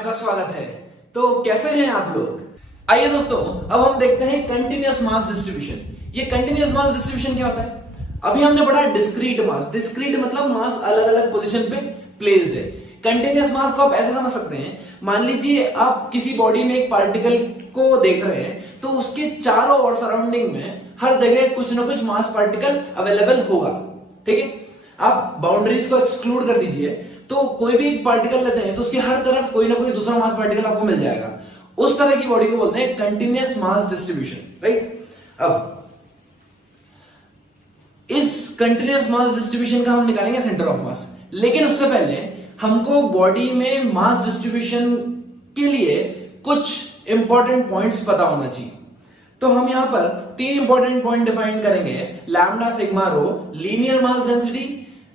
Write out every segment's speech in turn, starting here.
आपका स्वागत है। तो कैसे हैं आप लोग? आइए दोस्तों, अब हम देखते हैं कंटिन्यूअस मास डिस्ट्रीब्यूशन। ये कंटिन्यूअस मास डिस्ट्रीब्यूशन क्या होता है? अभी हमने पढ़ा डिस्क्रीट मास। डिस्क्रीट मतलब मास अलग अलग पोजीशन पे प्लेस्ड है। कंटिन्यूअस मास को आप ऐसे समझ सकते हैं, मान लीजिए आप किसी बॉडी में एक पार्टिकल को देख रहे हैं, तो उसके चारों ओर सराउंडिंग में हर जगह कुछ ना कुछ मास पार्टिकल अवेलेबल होगा। ठीक है, आप बाउंड्रीज को एक्सक्लूड कर दीजिए, तो कोई भी एक पार्टिकल लेते हैं तो उसकी हर तरफ कोई ना कोई दूसरा मास पार्टिकल आपको मिल जाएगा। उस तरह की बॉडी को बोलते हैं कंटिन्यूअस मास डिस्ट्रीब्यूशन, राइट। अब इस कंटिन्यूअस मास डिस्ट्रीब्यूशन का हम निकालेंगे सेंटर ऑफ मास, लेकिन उससे पहले हमको बॉडी में मास डिस्ट्रीब्यूशन के लिए कुछ इंपॉर्टेंट पॉइंट्स पता होना चाहिए। तो हम यहां पर तीन इंपॉर्टेंट पॉइंट डिफाइन करेंगे: lambda, sigma, rho, linear mass density,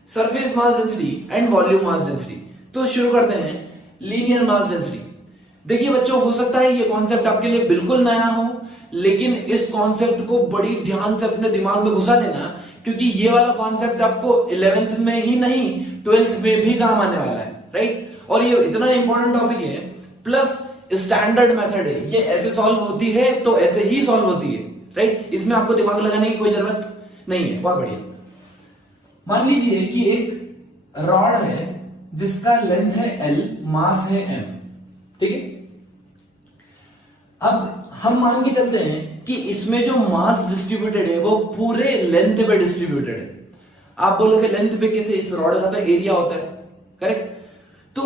surface mass density and volume mass density. तो शुरू करते हैं लीनियर मास डेंसिटी। देखिए बच्चों, हो सकता है ये कॉन्सेप्ट आपके लिए बिल्कुल नया हो, लेकिन इस कॉन्सेप्ट को बड़ी ध्यान से अपने दिमाग में घुसा लेना, क्योंकि ये वाला कॉन्सेप्ट आपको 11th में ही नहीं 12th में भी काम आने वाला है, राइट। और ये इतना इंपॉर्टेंट टॉपिक है, प्लस स्टैंडर्ड मेथड है। ये ऐसे सॉल्व होती है तो ऐसे ही सॉल्व होती है, राइट। इसमें आपको दिमाग लगाने की कोई जरूरत नहीं है। बहुत बढ़िया। मान लीजिए कि एक रॉड है जिसका लेंथ है L, मास है M, ठीक है। अब हम मान के चलते हैं कि इसमें जो मास डिस्ट्रीब्यूटेड है वो पूरे लेंथ पे डिस्ट्रीब्यूटेड है। आप बोलोगे लेंथ पे कैसे? इस रॉड का तो एरिया होता है, करेक्ट। तो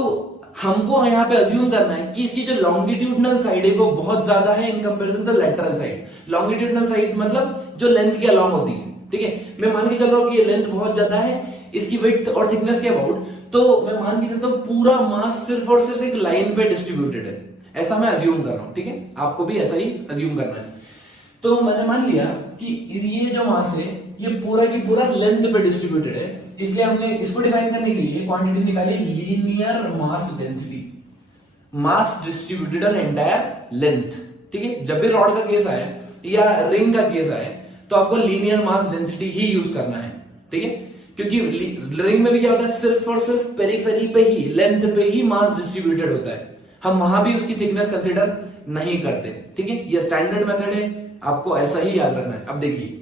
हमको यहां पे अज्यूम करना है कि इसकी जो लॉन्गिट्यूडनल साइड है वो बहुत ज्यादा है in comparison to lateral side. Longitudinal side मतलब जो लेंथ के अलोंग होती है, ठीक है। मैं मान के चल रहा हूं कि ये लेंथ बहुत ज्यादा है, इसकी विड्थ और थिकनेस के अबाउट, तो मैं मान के चलता हूं पूरा मास सिर्फ और सिर्फ एक लाइन पे डिस्ट्रीब्यूटेड है। ऐसा मैं अज्यूम कर रहा हूं, ठीक है। आपको भी ऐसा ही अज्यूम करना है। तो मैंने मान लिया कि ये जो मास है ये पूरा की पूरा लेंथ पे डिस्ट्रीब्यूटेड है, इसलिए हमने इसको डिफाइन करने के लिए क्वांटिटी निकाली linear mass density. Mass distributed on entire length, ठीक है। जब भी रॉड का केस आए या रिंग का केस आए तो आपको लीनियर मास डेंसिटी ही यूज करना है, ठीक है। क्योंकि रिंग में भी क्या होता है, सिर्फ और सिर्फ पेरिफेरी पे ही, लेंथ पे ही मास डिस्ट्रीब्यूटेड होता है। हम वहां भी उसकी थिकनेस कंसीडर नहीं करते, ठीक है। ये स्टैंडर्ड मेथड है, आपको ऐसा ही याद रखना है। अब देखिए,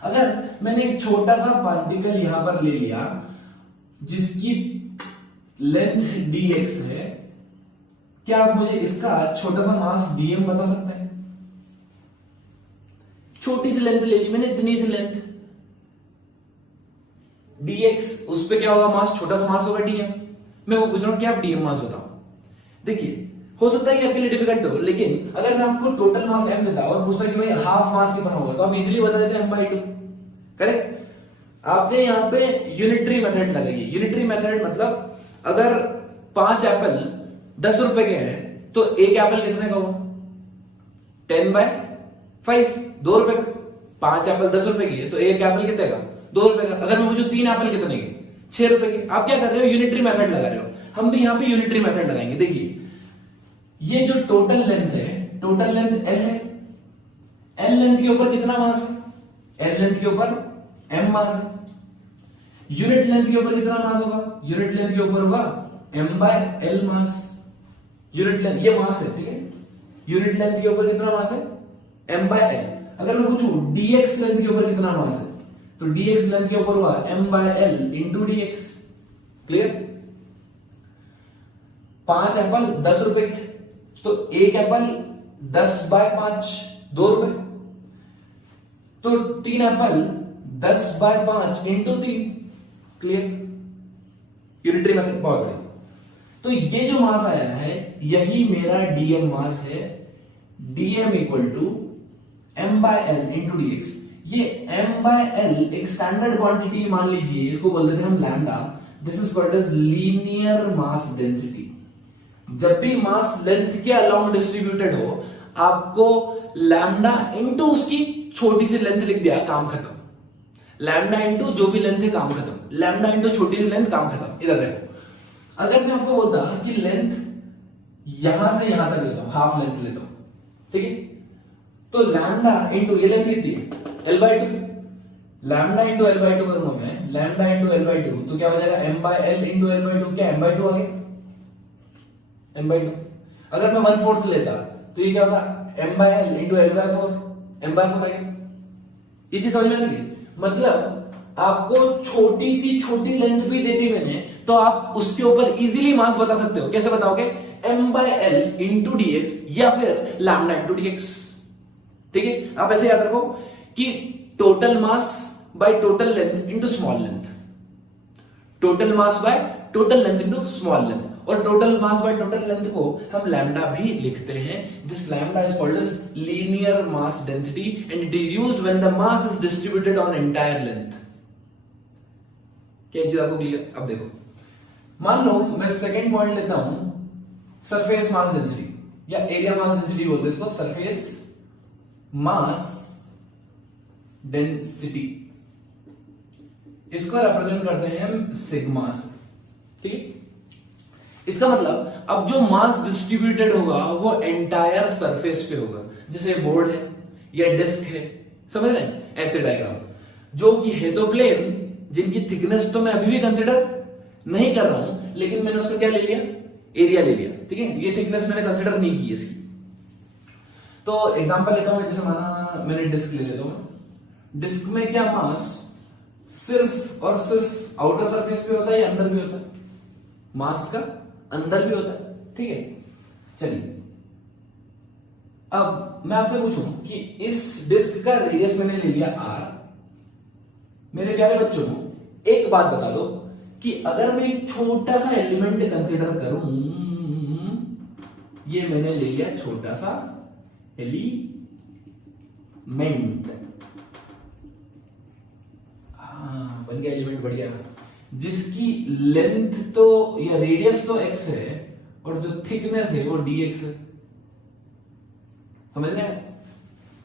अगर मैंने एक छोटा सा पार्टिकल यहां पर ले लिया जिसकी लेंथ dx है, क्या आप मुझे इसका छोटा सा मास dm बता सकते हैं? छोटी सी लेंथ ले ली मैंने, इतनी सी लेंथ dx, उस पे क्या होगा मास? छोटा सा मास होगा dm। मैं वो पूछ रहा हूं कि आप dm मास बताओ। देखिए, हो सकता है कि आपके लिए डिफिकल्ट हो, लेकिन अगर मैं आपको टोटल मास m देता और पूछता कि भाई हाफ मास कितना होगा, तो आप इजीली बता देते हैं m/2, करेक्ट। आपने यहाँ पे यूनिटरी मेथड लगाई है। यूनिटरी मेथड मतलब अगर 5 एप्पल 10 रुपए के हैं तो एक एप्पल कितने का होगा? 10/5, 2 रुपए का। 5 एप्पल 10 रुपए की है तो एक एप्पल कितने का? 2 रुपए का। अगर मैं पूछूं 3 एप्पल कितने के? 6 रुपए के। आप क्या कर रहे हो? यूनिटरी मेथड लगा रहे हो। हम भी यहाँ पे यूनिटरी मेथड लगाएंगे। देखिए, ये जो टोटल लेंथ है, टोटल लेंथ L है। L लेंथ के ऊपर कितना मास है? L लेंथ के ऊपर m मास है। यूनिट लेंथ के ऊपर कितना मास होगा? यूनिट लेंथ के ऊपर होगा m/l मास। यूनिट लेंथ ये मास है, ठीक है। यूनिट लेंथ के ऊपर कितना मास है? m/l। अगर मैं पूछूं dx लेंथ के ऊपर कितना मास है, तो dx लेंथ के ऊपर हुआ m/l into dx। Clear? 5 Apple 10 रुपए के, तो एक एप्पल 10/5, 2 रुपए। तो 3 Apple 10/5 into 3। Clear? Unitary method बहुत बढ़िया। तो ये जो मास आया है यही मेरा dm मास है। dm equal to m/l into dx। ये m/l एक स्टैंडर्ड क्वांटिटी मान लीजिए, इसको बोल देते हैं हम lambda. This is called as linear mass density. जब भी मास लेंथ के अलोंग डिस्ट्रीब्यूटेड हो, आपको लैम्डा इंटू उसकी छोटी सी लेंथ लिख दिया, काम खत्म। लैम्डा इंटू जो भी लेंथ है, काम खत्म। लैम्डा इंटू छोटी सी लेंथ, काम खत्म। इधर देखो, अगर मैं आपको बोलता कि लेंथ यहां से यहां तक लेता हूं, हाफ लेंथ लेता हूं, ठीक है, तो लैम्डा इंटू ये लेंथ कितनी है? L/2। लैम्डा इंटू L/2 करूंगा मैं, लैम्डा इंटू L/2, तो क्या हो जाएगा? m/l into L/2। क्या m/2 आ गया? m/2। अगर मैं 1/4 लेता तो ये क्या होगा m/l इंटू l/4, m/4 आ गया। ये चीज समझ में नहीं? मतलब आपको छोटी सी छोटी लेंथ भी देती मैंने तो आप उसके ऊपर इजीली मास बता सकते हो। कैसे बताओगे? m/l इंटू dx या फिर लैम्डा इंटू dx। ठीक है, आप ऐसे याद रखो कि total mass by total length into small length, total mass by total length into small length, और total mass by total length को हम लैम्डा भी लिखते हैं। This lambda is called as linear mass density and it is used when the mass is distributed on entire length. क्या चीज आपको clear? अब देखो, मान लो मैं सेकंड पॉइंट लेता हूं सरफेस मास डेंसिटी या एरिया मास डेंसिटी बोलते हैं इसको, सरफेस मास डेंसिटी, इसको रिप्रेजेंट करते हैं हम सिग्मा से। ठीक है, इसका मतलब अब जो मास डिस्ट्रीब्यूटेड होगा वो एंटायर सरफेस पे होगा, जैसे बोर्ड है या डिस्क है, समझ रहे हैं? ऐसे डायग्राम जो कि है तो प्लेन, जिनकी थिकनेस तो मैं अभी भी कंसिडर नहीं कर रहा हूं, लेकिन मैंने उसका क्या ले लिया? एरिया ले लिया। ठीक है, ये थिकनेस मैंने कंसिडर नहीं की इसकी। तो एग्जांपल लेता हूं, जैसे माना मैंने डिस्क ले लेता हूं। डिस्क में क्या मास सिर्फ और सिर्फ आउटर सरफेस पे होता है या अंदर भी होता है? मास का अंदर भी होता है। ठीक है, चलिए अब मैं आपसे पूछूं कि इस डिस्क का रेडियस मैंने ले लिया r। मेरे प्यारे बच्चों, एक बात बता दो कि अगर मैं एक छोटा सा एलिमेंट कंसीडर करूं, ये मैंने ले लिया छोटा सा एलिमेंट, बन गया एलिमेंट, बढ़िया, जिसकी लेंथ तो या रेडियस तो x है और जो थिकनेस है वो dx है। समझ रहे हैं?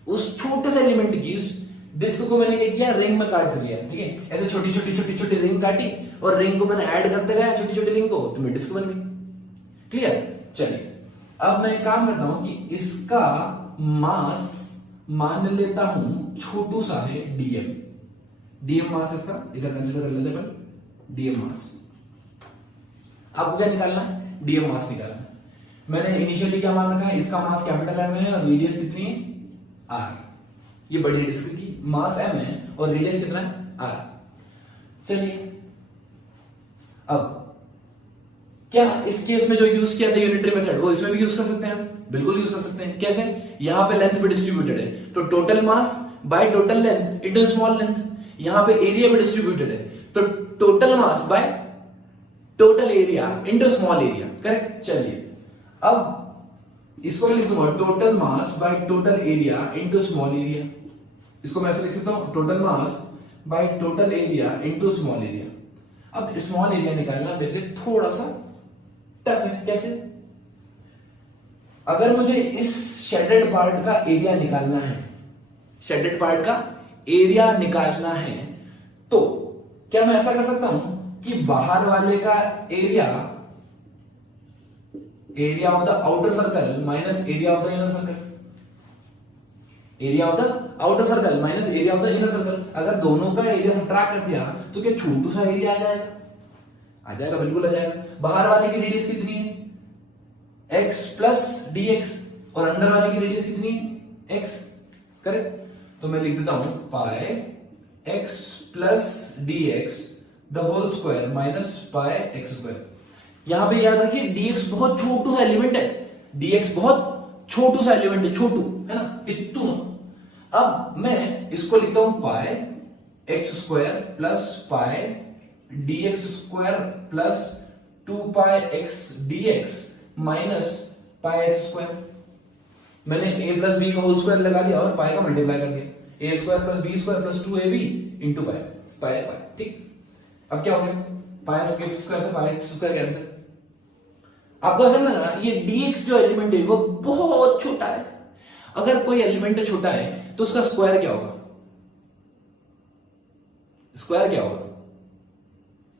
उस छोटे से एलिमेंट की उस डिस्क को मैंने क्या किया? रिंग में काट लिया। ठीक है, ऐसे छोटी छोटी छोटी छोटी रिंग काटी और रिंग को मैंने ऐड करते गया, छोटी छोटी रिंग को, तो मेरी डिस्क बन गई। क्लियर? चलिए अब मैं काम करता हूं कि इसका मास मान लेता हूं छोटू सा है dm। dm मास इसका इधर कंसीडर कर लेते हैं, dm मास। आपको क्या निकालना है? dm मास निकालना है। मैंने इनिशियली क्या मान रखा है? इसका मास कैपिटल M है और रेडियस कितनी है? r। ये बड़ी डिस्क की मास m है और रेडियस कितना है? r। चलिए अब क्या इस केस में जो यूज किया था यूनिटरी मेथड, वो इसमें भी यूज कर सकते हैं हम? बिल्कुल यूज कर सकते हैं। कैसे? यहां पे लेंथ भी डिस्ट्रीब्यूटेड है तो total mass by total length into small length, यहां पे एरिया भी डिस्ट्रीब्यूटेड है तो total mass by total area into small area. Correct? चलिए अब इसको मैं लिख दूंगा total mass by total area into small area. इसको मैं ऐसे लिख सकता हूं, total mass by total area into small area. अब स्मॉल एरिया निकालना मेरे लिए थोड़ा सा टफ है। कैसे? अगर मुझे इस शेडेड पार्ट का एरिया निकालना है, शेडेड पार्ट का एरिया निकालना है, तो क्या मैं ऐसा कर सकता हूं कि बाहर वाले का area, area of the outer circle minus area of the inner circle, area of the outer circle minus area of the inner circle, अगर दोनों का एरिया सब्ट्रैक्ट कर दिया तो क्या छोटू सा एरिया आ जाएगा? आ जाएगा, बिल्कुल आ जाएगा। बाहर वाले की रेडियस कितनी है? x प्लस dx और अंदर वाले की रेडियस कितनी है? x। करेक्ट? तो मैं लिख देता हूं pi x plus dx the whole square minus pi x square. यहां पे याद रखिए dx बहुत छोटू सा एलिमेंट है, dx बहुत छोटू सा एलिमेंट है, छोटू है ना, इतू। अब मैं इसको लिखता हूं pi x square plus pi dx square plus 2 pi x dx minus pi x square. मैंने a प्लस b का होल स्क्वायर लगा दिया और पाई का मल्टीप्लाई कर दिया, a square plus b square plus 2ab into pi, pi pi. ठीक, अब क्या हो गया? पाई स्क्वायर से पाई स्क्वायर कैंसिल। आपको ऐसा लग रहा है ये dx जो एलिमेंट है वो बहुत छोटा है। अगर कोई एलिमेंट छोटा है तो उसका स्क्वायर क्या होगा? स्क्वायर क्या होगा?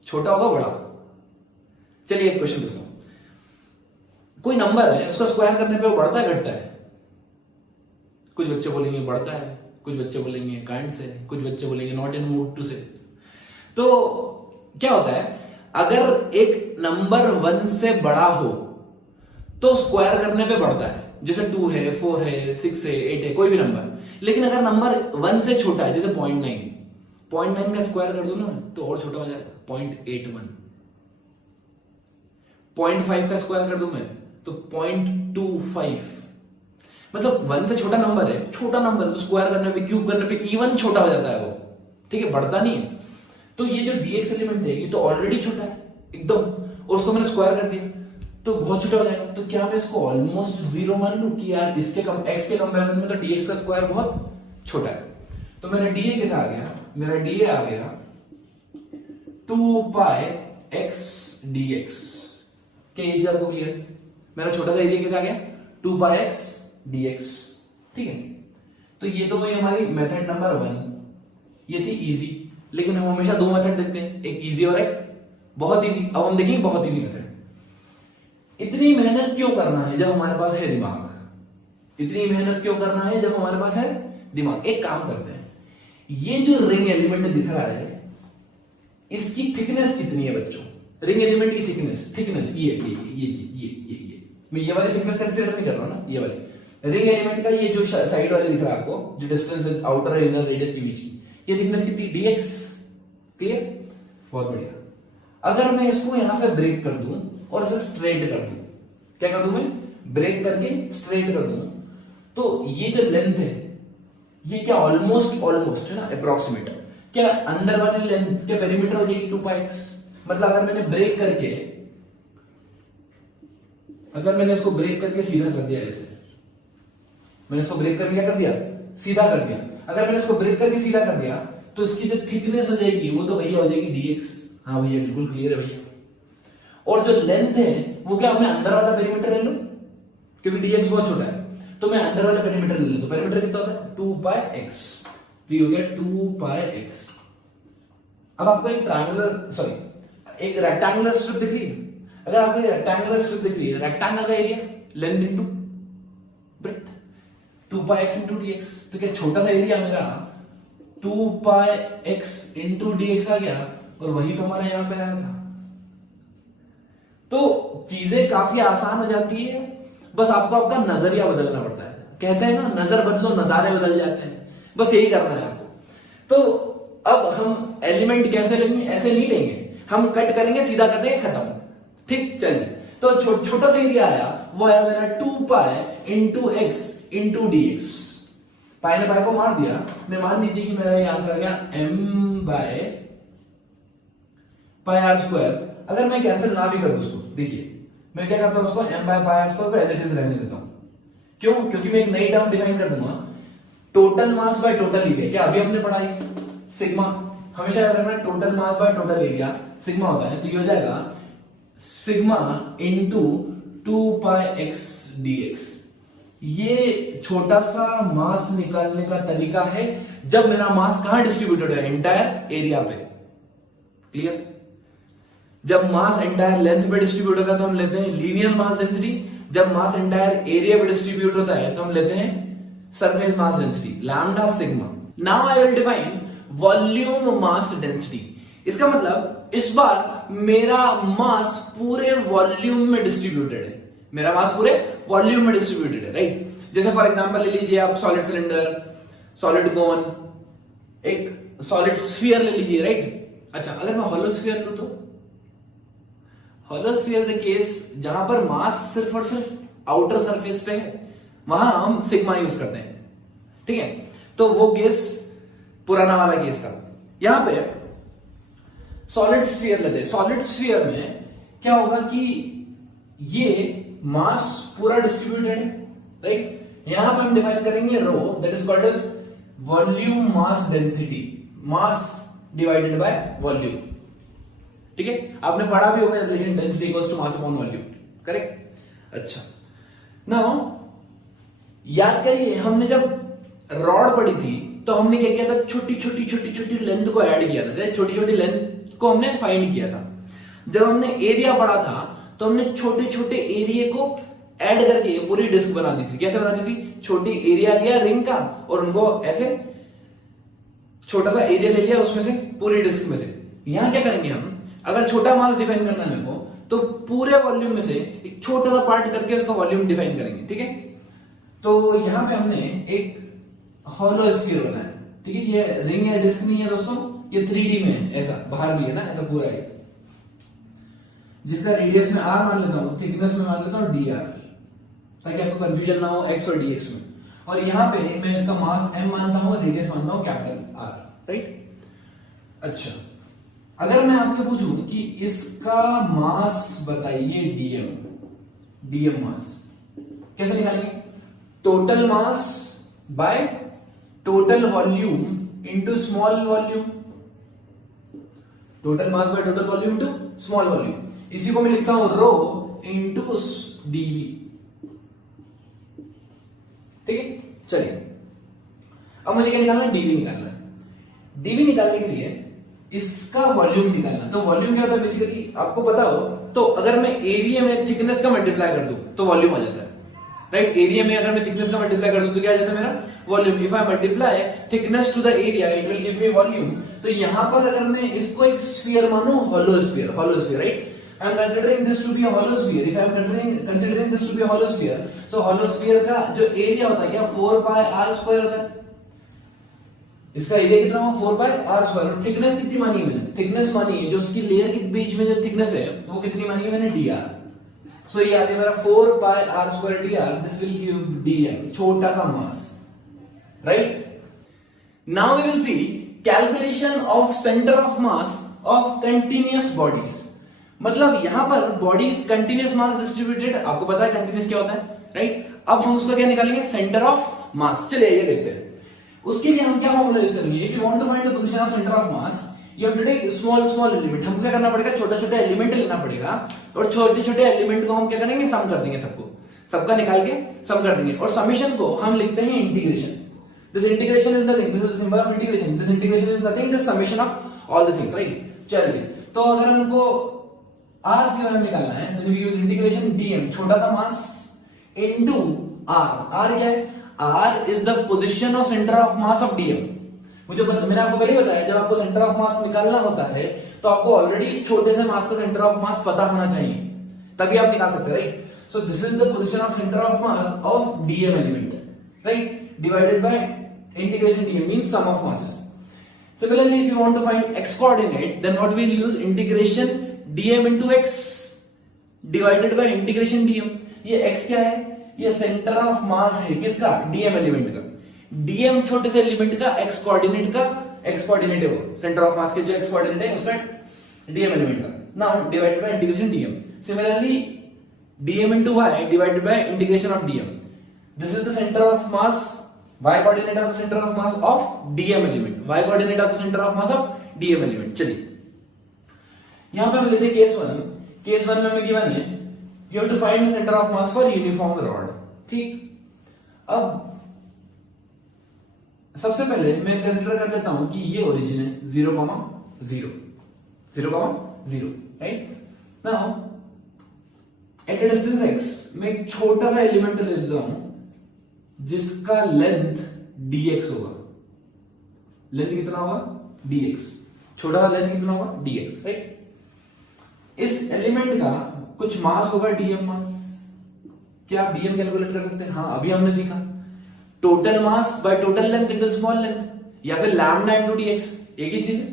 छोटा होगा बड़ा? चलिए एक क्वेश्चन पूछता हूं, कोई नंबर है उसका स्क्वायर करने पे वो बढ़ता है घटता है? कुछ बच्चे बोलेंगे बढ़ता है, कुछ बच्चे बोलेंगे काइंड से, कुछ बच्चे बोलेंगे नॉट इन मूड टू से। तो क्या होता है, अगर एक नंबर 1 से बड़ा हो तो स्क्वायर करने पे बढ़ता है, जैसे 2 है, 4 है, 6 है, 8 है, कोई भी नंबर। लेकिन अगर नंबर 1 से छोटा है, जैसे 0.9 का स्क्वायर कर दो ना तो और छोटा हो जाएगा 0.81। 0.5 का स्क्वायर कर दूं मैं तो 0.25। मतलब 1 से छोटा नंबर है, तो स्क्वायर करने पे, क्यूब करने पे इवन छोटा हो जाता है वो, ठीक है, बढ़ता नहीं है। तो ये जो dx एलिमेंट है ये तो ऑलरेडी छोटा है एकदम, और उसको मैंने स्क्वायर कर दिया तो बहुत छोटा हो जाएगा। तो क्या मैं इसको ऑलमोस्ट 0 मान लूं कि यार इसके x के कंपैरिजन में तो dx का स्क्वायर बहुत छोटा है। तो मेरा dA कितना आ गया, मेरा dA आ गया 2 पाई x dx के एरिया को क्लियर, मेरा छोटा सा एरिया कितना आ गया 2 पाई x dx, ठीक है। तो ये तो वही हमारी मेथड नंबर 1, ये थी इजी। लेकिन हम हमेशा 2 मेथड देखते हैं, एक इजी और एक बहुत इजी। अब हम देखेंगे बहुत इजी मेथड। इतनी मेहनत क्यों करना है जब हमारे पास है दिमाग? इतनी मेहनत क्यों करना है जब हमारे पास है दिमाग? एक काम करते हैं, ये जो रिंग एलिमेंट दिख रहा है इसकी थिकनेस कितनी है बच्चों? रिंग एलिमेंट की थिकनेस ये मैं ये वाली थिकनेस कंसीडर नहीं कर रहा हूं ना, ये वाली रिंग एलिमेंट का ये जो साइड वाले दिख रहा है आपको, जो डिस्टेंस आउटर और इनर रेडियस पी की, ये थिकनेस कितनी dx, क्लियर, बहुत बढ़िया। अगर मैं इसको यहां से ब्रेक कर दूं और इसे स्ट्रेट कर दूं, क्या कर दूं मैं, ब्रेक करके स्ट्रेट कर दूं, तो ये जो लेंथ है ये क्या ऑलमोस्ट है ना, अप्रोक्सीमेट, क्या अंदर वाली लेंथ के पेरीमीटर हो जाएगी 2πx। मतलब अगर मैंने ब्रेक करके, अगर मैंने इसको ब्रेक करके सीधा कर दिया, ऐसे मैंने इसको ब्रेक करके क्या कर दिया, सीधा कर दिया। अगर मैंने इसको ब्रेक करके सीधा कर दिया तो इसकी जो थिकनेस हो जाएगी वो तो भैया हो जाएगी dx। हाँ भैया बिल्कुल क्लियर है भैया। और जो लेंथ है वो क्या, मैं अंदर वाला पेरीमीटर ले लूं क्योंकि dx बहुत छोटा है, तो मैं अंदर वाला पेरीमीटर ले लूं। तो पेरीमीटर कितना होता है 2πx, तो ये हो गया 2πx। अब आपको एक एक रेक्टेंगुलर स्ट्रिप दिख रही है। अगर आपको रेक्टेंगुलर स्ट्रिप दिख रही है, रेक्टेंगल का area length into breadth 2πx into dx, तो क्या छोटा सा एरिया मेरा 2πx into dx आ गया, और वही तो हमारे यहां पे आया था। तो चीजें काफी आसान हो जाती है, बस आपको आपका नजरिया बदलना पड़ता है। कहते हैं ना, नजर बदलो नजारे बदल जाते हैं, बस यही करना है आपको। तो अब हम एलिमेंट कैसे लेंगे, ऐसे नहीं लेंगे, हम कट करेंगे, सीधा कर देंगे, खत्म, ठीक। चलिए, तो छोटा सा एरिया आया, वो आया मेरा 2π into x into dx। पाई ने पाई को मार दिया, मैं मान लीजिए कि मेरा ये आंसर आ गया m/πr²। अगर मैं कैंसिल ना भी करूं उसको, देखिए मैं क्या करता हूं, उसको m/πr² एज इट इज रहने देता हूं। क्यों? क्योंकि मैं एक नई टर्म डिफाइन कर दूंगा, total mass by total area. क्या अभी हमने पढ़ा है सिग्मा, हमेशा याद रखना, total mass by total area sigma होता है। तो ये हो जाएगा सिग्मा इनटू 2πx dx। ये छोटा सा मास निकालने का तरीका है जब मेरा मास कहां डिस्ट्रीब्यूटेड है, एंटायर एरिया पे, क्लियर। जब मास एंटायर लेंथ पे डिस्ट्रीब्यूट होता है तो हम लेते हैं लीनियर मास डेंसिटी, जब मास एंटायर एरिया पे डिस्ट्रीब्यूट होता है तो हम लेते हैं surface mass density, lambda sigma. Now I will define volume mass density. इसका मतलब इस बार मेरा मास पूरे वॉल्यूम में डिस्ट्रीब्यूटेड है, मेरा मास पूरे वॉल्यूम में डिस्ट्रीब्यूटेड है, राइट। जैसे फॉर एग्जांपल ले लीजिए आप सॉलिड सिलेंडर, सॉलिड कोन, एक सॉलिड स्फीयर ले लीजिए, राइट। अच्छा, अगर मैं हॉलो स्फीयर लूं तो हॉलो स्फीयर द केस जहां पर मास सिर्फ और सिर्फ आउटर सरफेस पे है, वहां हम सिग्मा यूज करते हैं, ठीक है। तो वो केस पुराना वाला केस था। यहां पे सॉलिड स्फीयर लेते हैं। सॉलिड स्फीयर में क्या होगा कि ये मास पूरा डिस्ट्रीब्यूटेड है, राइट। यहां पे हम डिफाइन करेंगे rho, that is called as volume mass density, mass divided by volume, ठीक है। आपने पढ़ा भी होगा relation density equals to mass upon volume, correct. अच्छा, नाउ याद करिए हमने जब रॉड पढ़ी थी तो हमने क्या किया था, छोटी छोटी लेंथ को ऐड किया था, छोटी छोटी लेंथ को हमने फाइंड किया था। जब हमने एरिया पढ़ा था तो हमने छोटे छोटे एरिया को ऐड करके पूरी डिस्क बना दी थी। कैसे बनाती थी, छोटी एरिया लिया रिंग का और उनको ऐसे छोटा सा एरिया ले लिया उसमें से, पूरी डिस्क में से। यहां क्या करेंगे हम, अगर छोटा मास डिफाइन करना है मेरे को, तो पूरे वॉल्यूम में से एक छोटा सा पार्ट करके उसका वॉल्यूम डिफाइन करेंगे, ठीक है। तो यहां पे हमने एक हॉलो स्फीयर बनाया, ठीक है। ये रिंग है, डिस्क नहीं है दोस्तों, ये 3D में है, ऐसा बाहर भी है ना, ऐसा पूरा है, जिसका रेडियस में r मान लेता हूं, थिकनेस में मान लेता हूं dr, ताकि आपको कंफ्यूजन ना हो x और dx में। और यहाँ पे मैं इसका मास m मानता हूँ, रेडियस मानता हूँ कैपिटल R, राइट। अच्छा, अगर मैं आपसे पूछूं कि इसका मास बताइए dm मास कैसे निकालेंगे? Total mass by total volume into small volume, total mass by total volume into small volume. इसी को मैं लिखता हूं रो इनटू dv, ठीक है। चलिए, अब मुझे क्या निकालना है? dv निकालना है। dv निकालने के लिए इसका वॉल्यूम निकालना। तो वॉल्यूम क्या होता है बेसिकली, आपको पता हो तो अगर मैं एरिया में थिकनेस का मल्टीप्लाई कर दूं तो वॉल्यूम आ जाता है, राइट। एरिया में अगर मैं थिकनेस का मल्टीप्लाई कर दूं तो क्या आ जाता है मेरा? Volume. If I multiply thickness to the area it will give me volume. तो यहां पर अगर मैं इसको एक स्फीयर मानूं, hollow sphere, right, I am considering this to be a hollow sphere. If I am considering this to be a hollow sphere, तो hollow sphere का जो एरिया होता है क्या 4 pi r स्क्वायर होता है। इसका एरिया कितना होगा? 4 pi r स्क्वायर। और थिकनेस कितनी मानी है मैंने? थिकनेस मानी है जो उसकी लेयर के बीच में जो थिकनेस है वो कितनी मानी है मैंने? dr। सो ये आ गया मेरा 4 pi r square dr। This will give dm, छोटा सा mass, right. Now we will see calculation of centre of mass of continuous bodies. मतलब यहां पर बॉडीज कंटीन्यूअस मास डिस्ट्रीब्यूटेड, आपको पता है कंटीन्यूअस क्या होता है, राइट। अब हम उसका क्या निकालेंगे? Centre of mass. चलिए ये देखते हैं। उसके लिए हम क्या फॉर्मूला यूज करेंगे? If you want to find the position of centre of mass you have to take small element. हमको क्या करना पड़ेगा? छोटा एलिमेंट लेना पड़ेगा और छोटे एलिमेंट को हम क्या करेंगे? सम कर देंगे, सबका निकाल के सम कर देंगे। और समेशन को हम लिखते हैं integration. This integration is nothing, this is the symbol of integration. This integration is nothing, the summation of all the things, right. चलिए, तो अगर हमको r स्क्वायर निकालना है तो वी यूज इंटीग्रेशन dm, छोटा सा मास इनटू r। r क्या है? r is the position of centre of mass of dm। मुझे मैंने आपको पहले बताया जब आपको सेंटर ऑफ मास निकालना होता है तो आपको ऑलरेडी छोटे से मास का सेंटर ऑफ मास पता होना चाहिए, तभी आप निकाल सकते हैं, right. So this is the position of centre of mass of dm element, right, divided by integration dm means sum of masses. Similarly, if you want to find x coordinate, then what we'll use? Integration dm into x divided by integration dm। ये x क्या है? ये centre of मास है किसका? dm element का। dm छोटे से element का x कोऑर्डिनेट है वो, सेंटर ऑफ मास के जो x कोऑर्डिनेट है उसका dm एलिमेंट का। Now divided by integration dm। Similarly dm into y divided by integration of dm। This is the center of mass, y coordinate of the center of mass of dm element, y coordinate of the center of mass of dm element। चलिए यहां पे हम लेते हैं case 1 में हमें given है you have to find the center of mass for uniform rod, ठीक। अब सबसे पहले मैं कंसीडर कर लेता हूं कि ये ओरिजिन है 0,0, right. Now at a distance x मैं एक छोटा सा एलिमेंट ले लेता हूं जिसका लेंथ dx होगा। लेंथ कितना होगा? dx। छोटा लेंथ कितना होगा? dx, right. इस एलिमेंट का कुछ मास होगा dm मास। क्या आप dm कैलकुलेट कर सकते हैं? हाँ, अभी हमने सीखा total mass by total length into small length, या फिर लैम्डा इनटू dx, एक ही चीज है।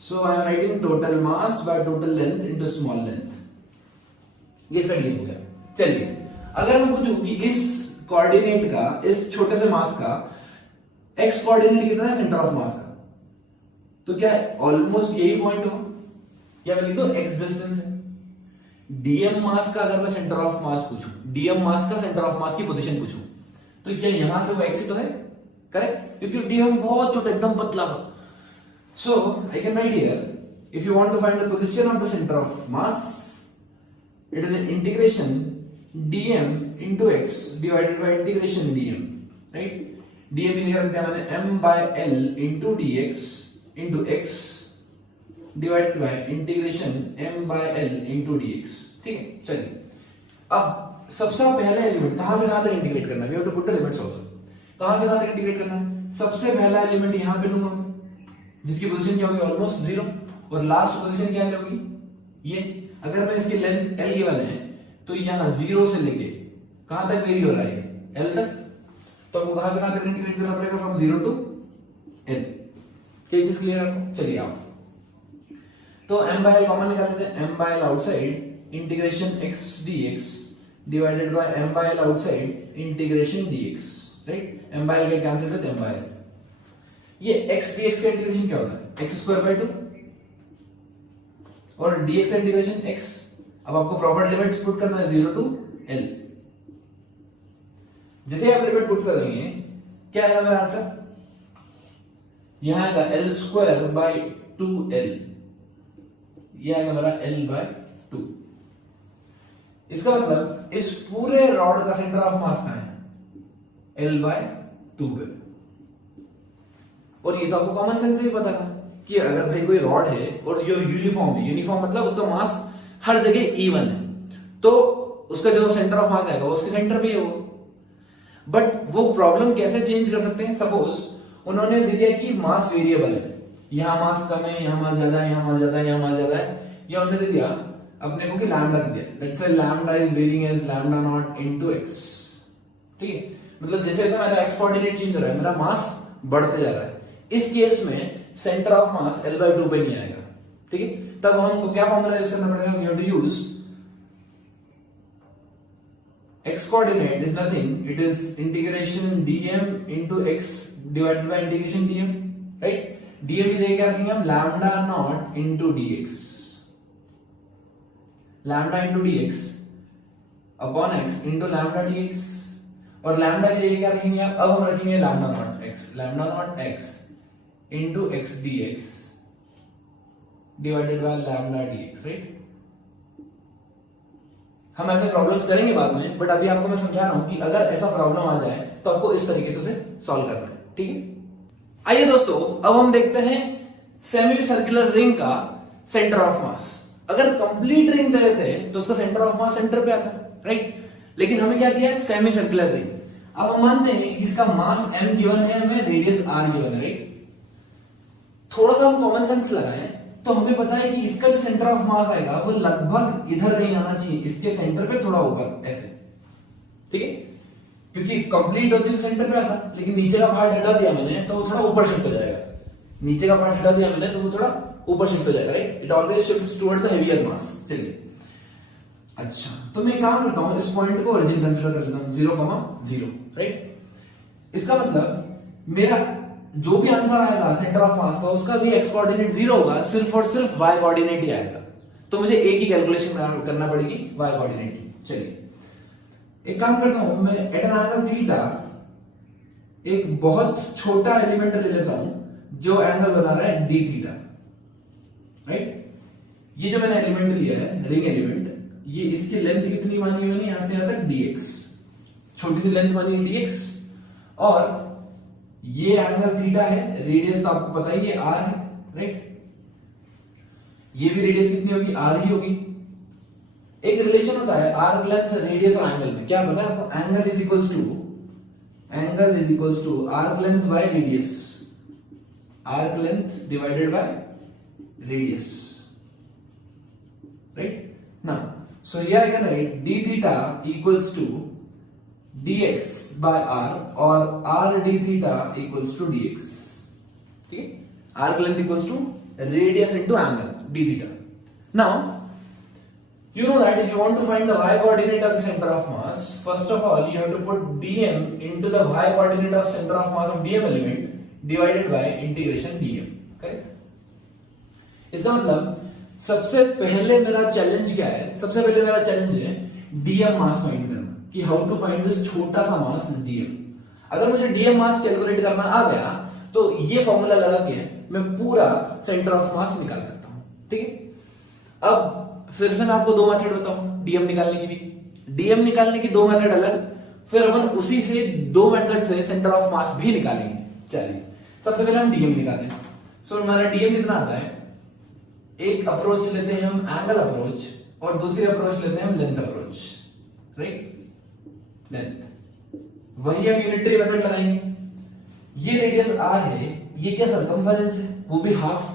So I am writing total mass by total length into small length. ये इसका dm हो गया। चलिए, अगर मैं पूछूं कि इस कोऑर्डिनेट का, इस छोटे से मास का x कोऑर्डिनेट कितना है सेंटर ऑफ मास का, तो क्या ऑलमोस्ट यही पॉइंट हो, या मैं लिख दो x डिस्टेंस है। dm मास का अगर मैं सेंटर ऑफ मास पूछूं, dm मास का सेंटर ऑफ मास की पोजीशन पूछूं, तो क्या यहां से वो x ही तो है, करेक्ट, क्योंकि dm बहुत छोटा, एकदम पतला सा। So I can write here if you want to find the position of the centre of mass it is integration dm into x divided by integration dm, right। dm लिखा रखते हैं मैंने m by l into dx into x divided by integration m by l into dx, ठीक है। चलिए, अब सबसे पहला एलिमेंट कहां से कहां तक इंटीग्रेट करना है? We have to put the limits also. कहां से कहां तक इंटीग्रेट करना है? सबसे पहला एलिमेंट यहां पे लूंगा जिसकी पोजीशन क्या होगी? ऑलमोस्ट 0। और लास्ट पोजीशन क्या होगी? ये अगर मैं इसकी लेंथ l गिवन है तो यहाँ 0 से लेके कहां तक वेरी हो रहा है l तक, तो आपको कहां से कहां तक इंटीग्रेट करना पड़ेगा, फ्रॉम 0 टू l। क्या चीज क्लियर है? चलिए आओ, तो m by l कॉमन निकाल लेते हैं, m by l outside integration x dx divided by m by l outside integration dx, right. m by l के कैंसिल करते हैं, m by l, ये x dx का इंटीग्रेशन क्या होता है, x स्क्वायर बाय 2 और dx का इंटीग्रेशन x। अब आपको प्रॉपर लिमिट्स पुट करना है 0 टू l। जैसे आप लिमिट पुट करेंगे क्या आएगा मेरा आंसर, यहां आएगा l स्क्वायर बाय 2l, ये आएगा मेरा l बाय 2। इसका मतलब इस पूरे रॉड का सेंटर ऑफ मास कहां है, l बाय 2 पे। और ये तो आपको कॉमन सेंस से ही पता था कि अगर भाई कोई रॉड है और जो यूनिफॉर्म है, यूनिफॉर्म मतलब उसका मास हर जगह इवन है, तो उसका जो सेंटर ऑफ मास आएगा वो उसके सेंटर पे ही होगा। बट वो प्रॉब्लम कैसे चेंज कर सकते हैं, सपोज उन्होंने दे दिया कि मास वेरिएबल है, यहां मास कम है, यहां मास ज्यादा है, यहां मास ज्यादा है, यहां मास ज्यादा है, या उन्होंने दे दिया अपने को कि लैम्डा दे दिया, let's say lambda is varying as lambda naught into x, ठीक है। मतलब जैसे जैसे मेरा x कोऑर्डिनेट चेंज हो रहा है, मेरा मास बढ़ते जा रहा है, इस केस में centre of mass l by 2 पे नहीं आएगा, ठीक है। तब हमको क्या फॉर्मूला यूज करना पड़ेगा, we have to use x coordinate is nothing, it is integration dm into x divided by integration dm, right। dm की जगह क्या रखेंगे हम, lambda naught into dx, lambda into dx upon x into lambda dx, और lambda की जगह क्या रखेंगे आप, अब हम रखेंगे lambda naught x into x dx divided by lambda dx, right। हम ऐसे प्रॉब्लम्स करेंगे बाद में, बट अभी आपको मैं समझा रहा हूं कि अगर ऐसा प्रॉब्लम आ जाए तो आपको इस तरीके से उसे सॉल्व करना है, ठीक है। आइए दोस्तों, अब हम देखते हैं सेमी सर्कुलर रिंग का सेंटर ऑफ मास। अगर कंप्लीट रिंग दे देते हैं तो उसका सेंटर ऑफ मास सेंटर पे आता है, राइट। लेकिन हमें क्या दिया है, सेमी सर्कुलर रिंग। अब हम मानते हैं कि इसका मास m गिवन है, हमें रेडियस r गिवन है, राइट। थोड़ा सा हम कॉमन सेंस लगाएं तो हमें पता है कि इसका जो सेंटर ऑफ मास आएगा वो लगभग इधर कहीं आना चाहिए, इसके सेंटर पे थोड़ा ऊपर ऐसे, ठीक है। क्योंकि कंप्लीट होती है सेंटर पे आता, लेकिन नीचे का पार्ट हटा दिया मैंने तो वो थोड़ा ऊपर शिफ्ट हो जाएगा, नीचे का पार्ट हटा दिया मैंने तो वो थोड़ा ऊपर शिफ्ट हो जाएगा, right. It always shifts towards the heavier mass. चलिए, अच्छा, तो मैं काम करता हूं, इस पॉइंट को ओरिजिन कंसीडर कर लेता हूं 0,0, राइट। इसका मतलब मेरा जो भी आंसर आएगा सेंटर ऑफ मास का, उसका भी x कोऑर्डिनेट 0 होगा, सिर्फ और सिर्फ y कोऑर्डिनेट ही आएगा। तो मुझे एक ही कैलकुलेशन करना पड़ेगी, y कोऑर्डिनेट की। चलिए, एक काम करता हूं, मैं एट एन एंगल थीटा एक बहुत छोटा एलिमेंट ले लेता हूं जो एंगल बना रहा है d थीटा, राइट। ये जो मैंने एलिमेंट लिया है, रिंग एलिमेंट, ये इसकी लेंथ कितनी मानी मैंने, यहां से यहां तक dx, छोटी सी लेंथ मानी dx, और ये एंगल थीटा है, रेडियस तो आपको पता ही है r है, राइट। ये भी रेडियस कितनी होगी, r ही होगी। एक रिलेशन होता है आर्क लेंथ रेडियस और एंगल में, क्या पता है आपको, angle is equals to arc length by radius, arc length divided by radius, right. Now so here I can write d theta equals to dx by r, और r d theta equals to dx, ठीक है। arc length equals to radius into angle d theta. Now you know that if you want to find the y coordinate of the center of mass, first of all you have to put dm into the y coordinate of center of mass of dm element divided by integration dm, correct. इसका मतलब सबसे पहले मेरा challenge क्या है, सबसे पहले मेरा चैलेंज है dm मास फाइंड करना, कि हाउ टू फाइंड दिस छोटा सा मास dm। अगर मुझे dm मास कैलकुलेट करना आ गया तो ये फॉर्मूला लगा के मैं पूरा सेंटर ऑफ मास निकाल सकता हूं, ठीक है। अब फिर से मैं आपको दो मेथड बताऊं dm निकालने की भी, dm निकालने की दो मेथड अलग, फिर अपन उसी से दो मेथड से सेंटर ऑफ मास भी निकालेंगे। चलिए, सबसे पहले हम dm निकालें। सो हमारा dm कितना आता है, एक अप्रोच लेते हैं हम एंगल अप्रोच, और दूसरी अप्रोच लेते हैं हम लेंथ अप्रोच, राइट। लेंथ, वही हम यूनिटरी मेथड लगाएंगे। ये रेडियस r है, ये क्या सरकमफेरेंस है, वो भी हाफ।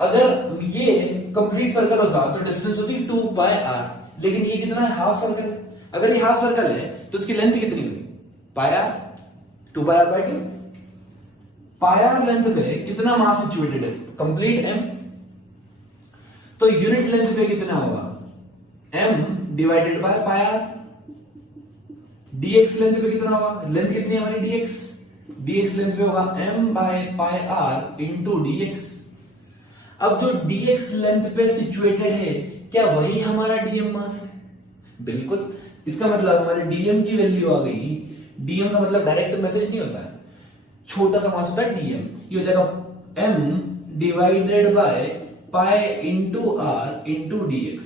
अगर ये कंप्लीट सर्कल होता तो डिस्टेंस होती 2 पाई आर, लेकिन ये कितना है, हाफ सर्कल। अगर ये हाफ सर्कल है तो इसकी लेंथ कितनी होगी, pi r, 2 pi r by 2। Pi r length पे कितना मास सिचुएटेड है, कंप्लीट m, तो यूनिट लेंथ पे कितना होगा, m divided by pi r. dx length पे कितना होगा, लेंथ कितनी है हमारी dx लेंथ पे होगा m by pi r into dx। अब जो dx लेंथ पे सिचुएटेड है, क्या वही हमारा dm मास है, बिल्कुल। इसका मतलब हमारे dm की वैल्यू आ गई, dm का मतलब डायरेक्ट मैसेज नहीं होता है, छोटा सा मास होता है dm, ये हो जाएगा m divided by pi into r into dx,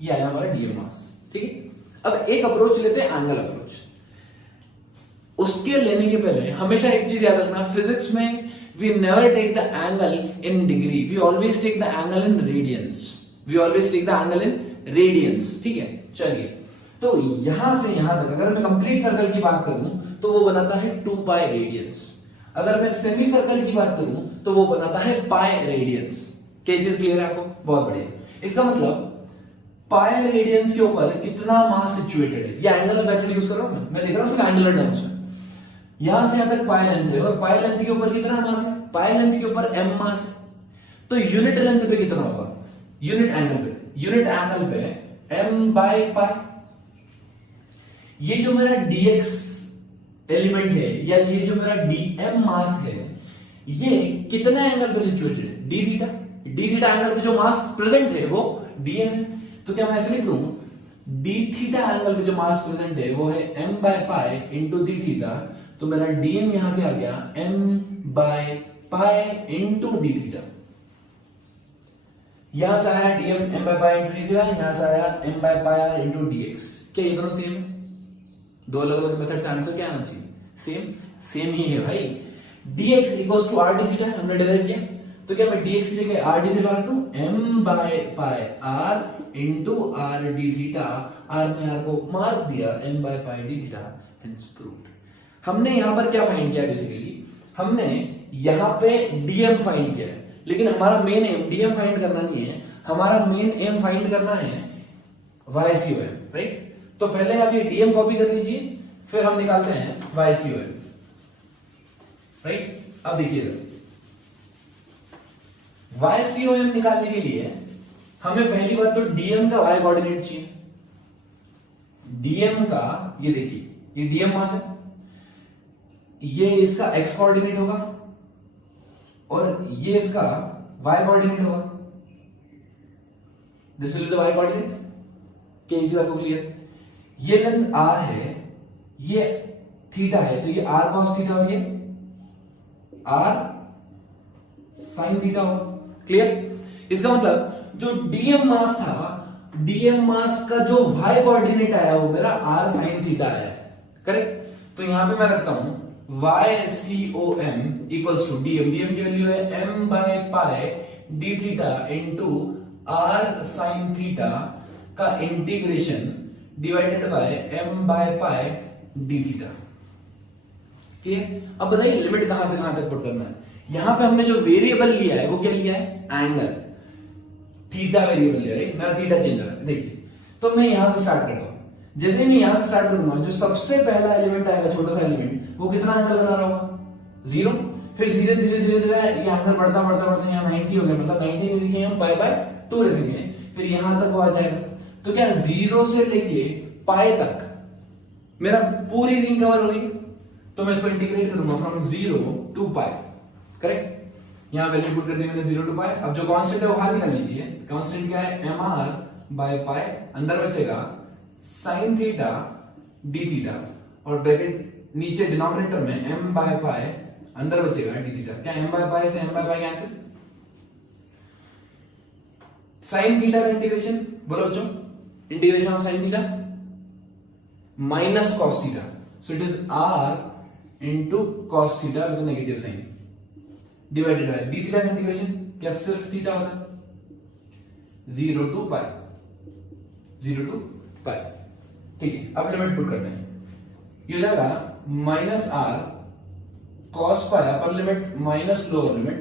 ये आया हमारा dm मास, ठीक है। अब एक अप्रोच लेते हैं, एंगल अप्रोच। उसके लेने के पहले हमेशा एक चीज याद रखना, फिजिक्स में we never take the angle in degree, we always take the angle in radians, we always take the angle in radians, ठीक है। चलिए, तो यहां से यहां तक अगर मैं कंप्लीट सर्कल की बात करूं तो वो बनाता है 2 पाई रेडियंस। अगर मैं सेमी सर्कल की बात करूं तो वो बनाता है पाई रेडियंस। क्या चीज क्लियर है आपको, बहुत बढ़िया। इसका मतलब पाई रेडियंस के ऊपर कितना मास सिचुएटेड है, ये एंगुलर मेथड यूज कर रहा हूं मैं देख रहा हूं सिर्फ एंगुलर टर्म्स में। यहां से यहां तक पाई लेंथ है और पाई लेंथ के ऊपर कितना मास है, पाई लेंथ के ऊपर m मास है, तो यूनिट लेंथ पे कितना होगा, यूनिट एंगल पे m बाय पाई। ये जो मेरा dx एलिमेंट है या ये जो मेरा dm मास है, ये कितना एंगल पे सिचुएटेड है, d theta. d theta angle पे जो मास प्रेजेंट है वो dm है, तो क्या मैं ऐसे लिख लूं, d थीटा एंगल पे जो मास प्रेजेंट है वो है m by pi into d theta, तो मेरा dm यहां से आ गया m by pi into d theta. यहां से आया dm m by pi into d theta, यहां से आया m by pi r into dx। क्या ये दोनों सेम है, दो अलग अलग मेथड से आंसर क्या आना चाहिए, सेम ही है भाई। dx equals to r d theta हमने डिराइव किया, तो क्या मैं dx की जगह r d थीटा रख दूं, m by pi r into r d theta, r ने r को मार्क दिया m by pi d theta, hence proved. हमने यहां पर क्या फाइंड किया, बेसिकली हमने यहां पे dm फाइंड किया है, लेकिन हमारा मेन एम dm फाइंड करना नहीं है, हमारा मेन एम फाइंड करना है YCOM, राइट। तो पहले आप ये dm कॉपी कर लीजिए, फिर हम निकालते हैं YCOM, राइट। अब देखिएगा, YCOM निकालने के लिए हमें पहली बात तो dm का y कोऑर्डिनेट चाहिए। dm का ये देखिए, ये dm मास है, ये इसका x कोऑर्डिनेट होगा और ये इसका y कोऑर्डिनेट होगा, this will be the y coordinate. क्या ये चीज आपको क्लियर, ये लेंथ r है, ये थीटा है, तो ये r cos थीटा और ये r sin थीटा होगा, क्लियर। इसका मतलब जो dm मास था, dm मास का जो y कोऑर्डिनेट आया वो मेरा r sin थीटा आया है, करेक्ट। तो यहां पे मैं रखता हूं YCOM इक्वल्स टू dm की वैल्यू है m by pi d theta into r sin theta का integration divided by m by pi d theta, ठीक है। अब बताइए लिमिट कहां से कहां तक पुट करना है। यहां पे हमने जो वेरिएबल लिया है वो क्या लिया है, एंगल, थीटा वेरिएबल लिया है, मेरा थीटा चेंज हो रहा है, देखिए। तो मैं यहां से स्टार्ट करता हूं, जैसे मैं यहां से स्टार्ट करूंगा, जो सबसे पहला एलिमेंट आएगा, छोटा सा एलिमेंट, वो कितना एंगल बना रहा होगा, 0। फिर धीरे धीरे धीरे धीरे ये एंगल बढ़ता बढ़ता बढ़ता यहाँ 90 हो गया, मतलब 90 लिखेंगे हम पाई बाय 2 रखेंगे, फिर यहां तक वो आ जाएगा। तो क्या 0 से लेके पाई तक मेरा पूरी रिंग कवर हो गई, तो मैं इसको इंटीग्रेट करूंगा फ्रॉम 0 टू पाई, करेक्ट। यहां वैल्यू पुट कर देंगे मैंने 0 टू पाई। अब जो कांस्टेंट है वो बाहर निकाल लीजिए, कांस्टेंट क्या है, mr बाय पाई, अंदर बचेगा sin थीटा d थीटा, और ब्रैकेट नीचे डिनोमिनेटर में m बाय पाई, अंदर बचेगा d थीटा। क्या m बाय पाई से m by pi cancel, sin theta का इंटीग्रेशन बोलो बच्चों, integration of sin theta minus cos theta, so it is r into cos theta with negative sign divided by d theta का integration, क्या सिर्फ theta होगा, 0 to pi, 0 to पाई, ठीक है। अब लिमिट पुट करते हैं, ये हो जाएगा minus r cos pi upper limit minus lower limit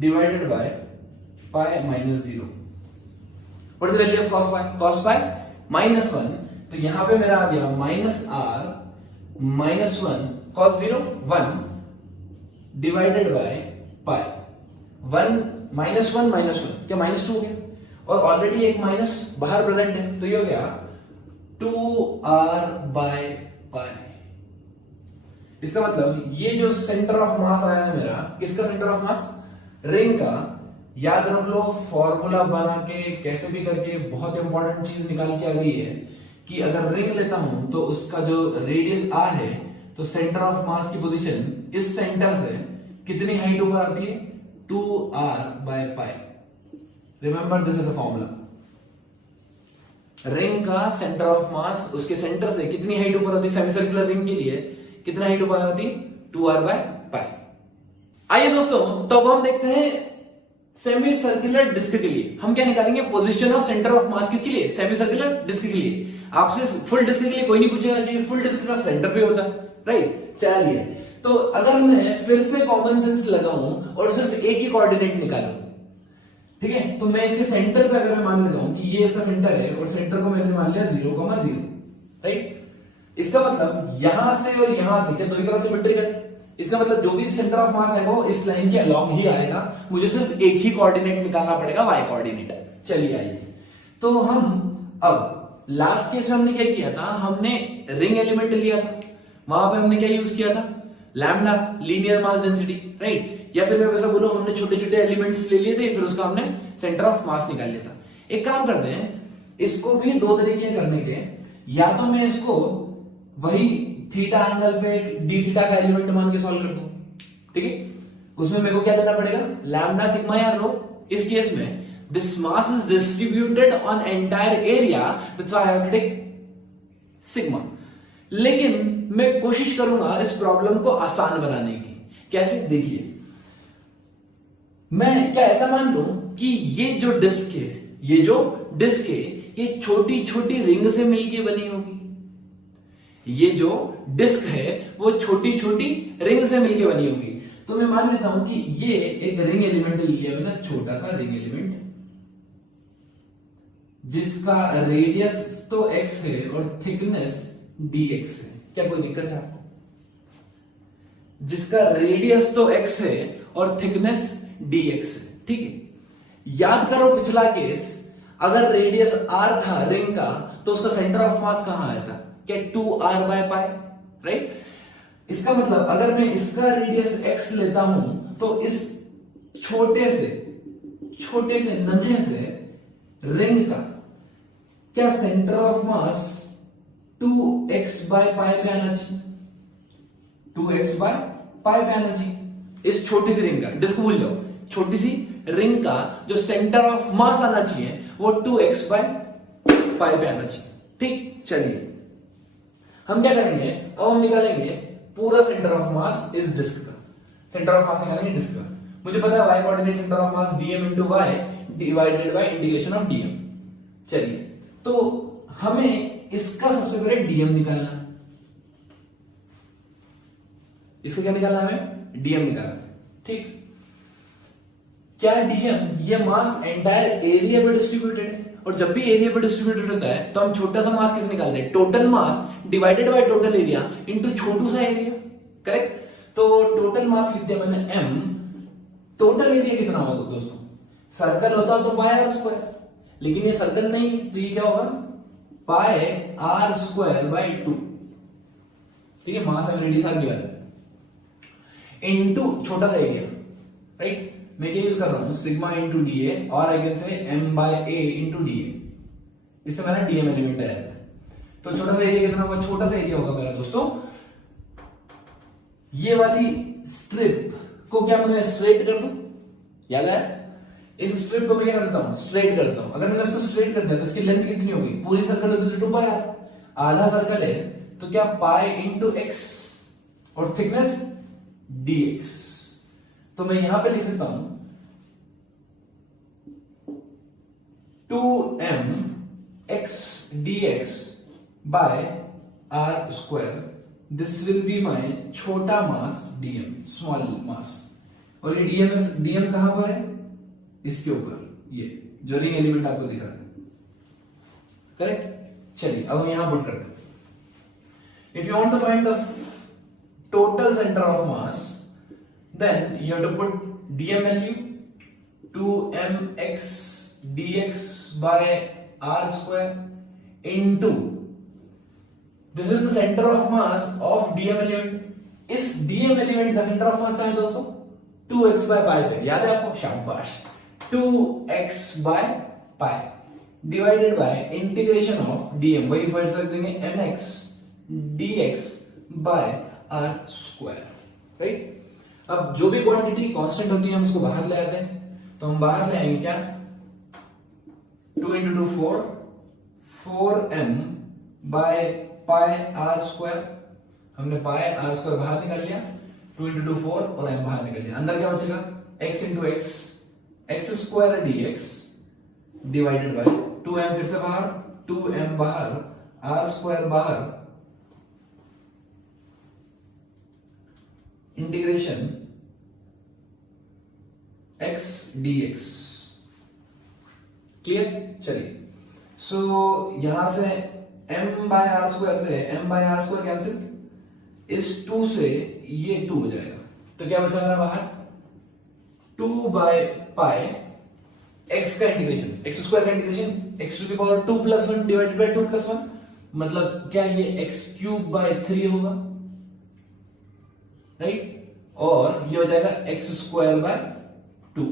divided by pi minus 0। What is the value of cos pi? cos pi minus 1, तो यहां पे मेरा आ गया minus r minus 1 cos 0 1 divided by pi. 1 minus 1 क्या minus 2 हो गया, और already एक माइनस बाहर प्रेजेंट है, तो ये हो गया 2r बाय पाई। इसका मतलब ये जो सेंटर ऑफ मास आया है मेरा, किसका सेंटर ऑफ मास? रिंग का। याद रख लो, फॉर्मूला बना के कैसे भी करके बहुत इंपॉर्टेंट चीज निकाल के आ गई है कि अगर रिंग लेता हूं तो उसका जो रेडियस r है, तो सेंटर ऑफ मास की पोजीशन इस सेंटर से कितनी हाइट ऊपर आती है? 2r by pi. Remember this is the formula. Ring का सेंटर ऑफ मास उसके सेंटर से कितनी हाइट ऊपर आती है? सेमी सर्कुलर रिंग के लिए कितना हाइट ऊपर आती है? 2r by pi. आइए दोस्तों, तो अब हम देखते हैं सेमी सर्कुलर डिस्क के लिए हम क्या निकालेंगे? पोजीशन ऑफ सेंटर ऑफ मास किसके लिए? सेमी सर्कुलर डिस्क के लिए। आपसे फुल डिस्क के लिए कोई नहीं पूछेगा कि फुल डिस्क का सेंटर पे होता है, राइट? चलिए, तो अगर मैं फिर से कॉमन सेंस लगाऊं और सिर्फ एक ही कोऑर्डिनेट निकालूं, ठीक है, तो मैं इसके सेंटर पे अगर मैं मान लेता हूं कि ये इसका सेंटर है और सेंटर को मैंने मान लिया 0,0, राइट? इसका मतलब यहां से और यहां से क्या दोनों तरफ सिमेट्रिकल है? इसका मतलब जो भी सेंटर ऑफ मास है वो इस लाइन के अलोंग ही आएगा। मुझे सिर्फ एक ही कोऑर्डिनेट निकालना पड़ेगा, y कोऑर्डिनेट। चलिए आइए, तो हम अब लास्ट केस में हमने क्या किया था? हमने रिंग एलिमेंट लिया था, वहां पे हमने क्या यूज किया था? Lambda, linear mass density, right? या फिर मैं वैसा बोलूं, हमने छोटे छोटे एलिमेंट्स ले लिए थे, फिर उसका हमने सेंटर ऑफ मास निकाल लिया था। एक काम करते हैं, इसको भी दो तरीके करने के, या तो मैं इसको वही थीटा एंगल पे डी थीटा का एलिमेंट मान के सॉल्व कर दूं, ठीक है? उसमें मेरे को क्या करना पड़ेगा? लैम्डा सिग्मा या रो। इस केस में this mass is distributed on entire area, that's why I have to take sigma. लेकिन मैं कोशिश करूंगा इस प्रॉब्लम को आसान बनाने की। कैसे? देखिए, मैं क्या ऐसा मान लूं कि ये जो डिस्क है, ये छोटी छोटी रिंग से मिलकर बनी होगी। ये जो डिस्क है वो छोटी छोटी रिंग से मिलकर बनी होगी। तो मैं मान लेता हूं कि ये एक रिंग एलिमेंट लिया मैंने, छोटा सा रिंग एलिमेंट, जिसका रेडियस तो x है और थिकनेस dx है। क्या कोई दिक्कत है आपको? जिसका रेडियस तो x है और थिकनेस dx है, ठीक है? याद करो पिछला केस, अगर रेडियस r था रिंग का, तो उसका सेंटर ऑफ मास कहां आया था? क्या 2r बाय पाई, राइट? इसका मतलब अगर मैं इसका रेडियस x लेता हूं, तो इस छोटे से नन्हे से रिंग का क्या centre of mass 2x by pi पे आना चाहिए? 2x बाय पाई पे आना चाहिए। इस छोटी सी रिंग का, डिस्क भूल जाओ, छोटी सी रिंग का जो सेंटर ऑफ मास आना चाहिए वो 2x बाय पाई पे आना चाहिए, ठीक? चलिए, हम क्या करेंगे? अब हम निकालेंगे पूरा सेंटर ऑफ मास इस डिस्क का। सेंटर ऑफ मास निकालेंगे डिस्क का। मुझे पता है y coordinate centre of mass dm into y divided by integration of dm। चलिए, तो हमें इसका सबसे पहले dm निकालना है। इसका क्या निकालना है? हमें dm निकालना है, ठीक? क्या dm? ये मास एंटायर एरिया पे डिस्ट्रीब्यूटेड है, और जब भी एरिया पे डिस्ट्रीब्यूटेड होता है तो हम छोटा सा मास किस निकालते हैं? Total mass divided by total area into छोटू सा एरिया, करेक्ट? तो टोटल मास लिख दिया मैंने m। टोटल एरिया कितना होगा दोस्तों? सर्कल होता तो पाई आर स्क्वायर, लेकिन ये सर्कल नहीं, तो ये क्या होगा? पाई आर स्क्वायर बाय 2, ठीक है? Mass and radius are given into छोटा सा एरिया, राइट? मैं क्या यूज कर रहा हूं? सिग्मा इंटू डी ए, और I can say m by a into d a. इससे मेरा dm एलिमेंट आया है। तो छोटा सा एरिया कितना होगा? छोटा सा एरिया होगा मेरा दोस्तों, ये वाली स्ट्रिप को क्या मैं स्ट्रेट कर दूं? याद है? इस स्ट्रिप को मैं क्या करता हूं? स्ट्रेट करता हूं। अगर मैंने इसको स्ट्रेट कर दिया तो इसकी लेंथ कितनी होगी? पूरी सर्कल है तो 2 पाई आर, आधा सर्कल है तो क्या पाई इंटू एक्स, और थिकनेस dx। तो मैं यहां पे लिख सकता हूं 2m x dx by r square। This will be my छोटा मास dm, स्मॉल मास। और ये dm कहां पर है? इसके ऊपर। ये जो रिंग एलिमेंट आपको दिख रहा है, करेक्ट। चलिए अब हम यहां पुट करते हैं, if you want to find the total centre of mass then you have to put dm value 2mx dx by r square into this is the center of mass of dm element। इस dm element का centre of मास कहां है दोस्तों? 2x by pi पे, याद है आपको? शाबाश। 2x by pi divided by integration of dm, वही फिर से देंगे mx dx by r square, right. अब जो भी क्वांटिटी कांस्टेंट होती है हम उसको बाहर ले आते हैं, तो हम बाहर ले आएंगे क्या? 2 into 2 4, 4m by pi r square, हमने pi r square बाहर निकाल लिया, 2 into 2 4 और m बाहर निकाल लिया, अंदर क्या बचेगा? x into x, x square dx divided by 2m फिर से बाहर, 2m बाहर, r square बाहर, इंटीग्रेशन x dx। क्लियर? चलिए, सो यहां से m बाय आर स्क्वायर से m by r square cancel, इस 2 से ये 2 हो जाएगा, तो क्या बचा मेरा बाहर? 2 बाय पाई x का इंटीग्रेशन, x स्क्वायर का integration x to the power 2 plus 1 divided by 2 plus 1, मतलब क्या ये x क्यूब बाय 3 होगा, राइट। और ये हो जाएगा x स्क्वायर बाय 2।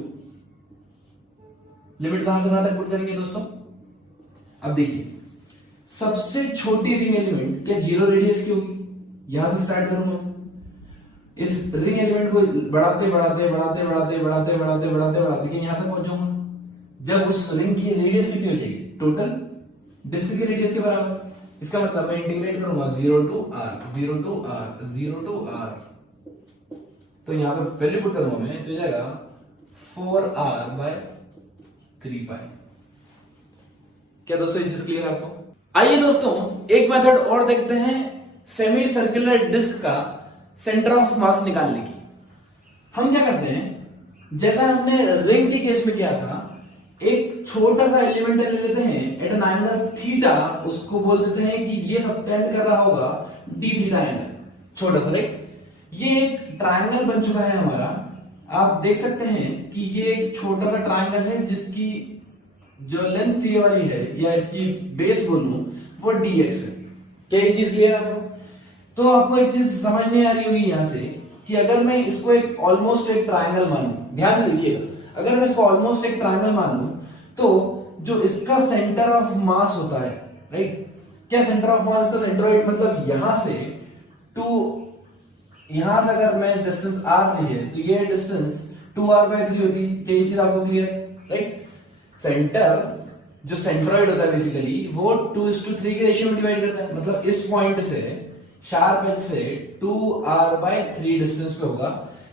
लिमिट कहां से कहां तक पुट करेंगे दोस्तों? अब देखिए, सबसे छोटी रिंग एलिमेंट क्या जीरो रेडियस की होगी? यहां से स्टार्ट करूंगा, इस रिंग एलिमेंट को बढ़ाते बढ़ाते बढ़ाते बढ़ाते बढ़ाते बढ़ाते बढ़ाते बढ़ाते कि यहां तक पहुंच जाऊंगा, जब उस रिंग की रेडियस कितनी हो जाएगी? टोटल डिस्क की रेडियस के बराबर। इसका मतलब मैं इंटीग्रेट करूंगा 0 to r 0 to r 0 to r, तो यहां पे वैल्यू पुट करूंगा मैं, तो जाएगा 4r by 3 पाई। क्या दोस्तों ये चीज क्लियर है आपको? आइए दोस्तों एक मेथड और देखते हैं सेमी सर्कुलर डिस्क का सेंटर ऑफ मास निकालने की। हम क्या करते हैं, जैसा हमने रिंग के केस में किया था, एक छोटा सा एलिमेंट ले लेते हैं एट एन एंगल थीटा, उसको बोल देते हैं कि ये सबटेंड कर रहा होगा डी थीटा एंगल, छोटा सा, राइट। ये एक ट्रायंगल बन चुका है हमारा, आप देख सकते हैं कि ये एक छोटा सा ट्रायंगल है जिसकी जो लेंथ ये वाली है या इसकी बेस बोलूं वो dx है। क्या ये चीज क्लियर है आपको? तो आपको एक चीज समझ नहीं आ रही होगी यहां से कि अगर मैं इसको एक ऑलमोस्ट एक ट्रायंगल मानूं, ध्यान से देखिएगा, अगर मैं इसको ऑलमोस्ट एक ट्रायंगल मानूं तो जो इसका सेंटर ऑफ मास होता है, राइट, क्या सेंटर ऑफ मास का सेंट्रोइड, मतलब यहां से टू यहां से अगर मैं डिस्टेंस r ली है तो ये डिस्टेंस 2r/3 होती है। क्या ये चीज आपको क्लियर है, राइट। सेंटर जो सेंट्रोइड होता है बेसिकली वो 2:3 की रेशियो में डिवाइड करता है, मतलब इस पॉइंट से शार्प एज से 2r/3 डिस्टेंस पे होगा,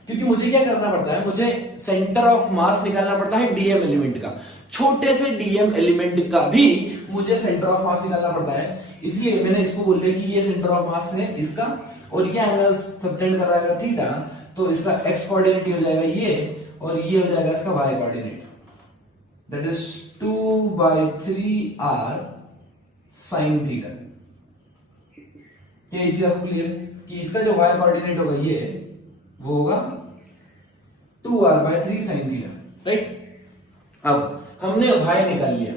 क्योंकि मुझे क्या करना पड़ता है, मुझे सेंटर ऑफ मास निकालना पड़ता है डीएम एलिमेंट का, छोटे से डीएम एलिमेंट का भी मुझे सेंटर ऑफ मास निकालना पड़ता है। इसलिए मैंने इसको बोल दिया कि ये सेंटर ऑफ मास है इसका, और ये एंगल सबटेंड कर रहा है थीटा, तो इसका x कोऑर्डिनेट हो जाएगा ये, और ये हो जाएगा इसका y coordinate, that is 2/3r sin theta. क्या ये चीज आपको क्लियर है कि इसका जो y कोऑर्डिनेट होगा ये वो होगा 2r/3 sin थीटा, राइट। अब हमने y निकाल लिया,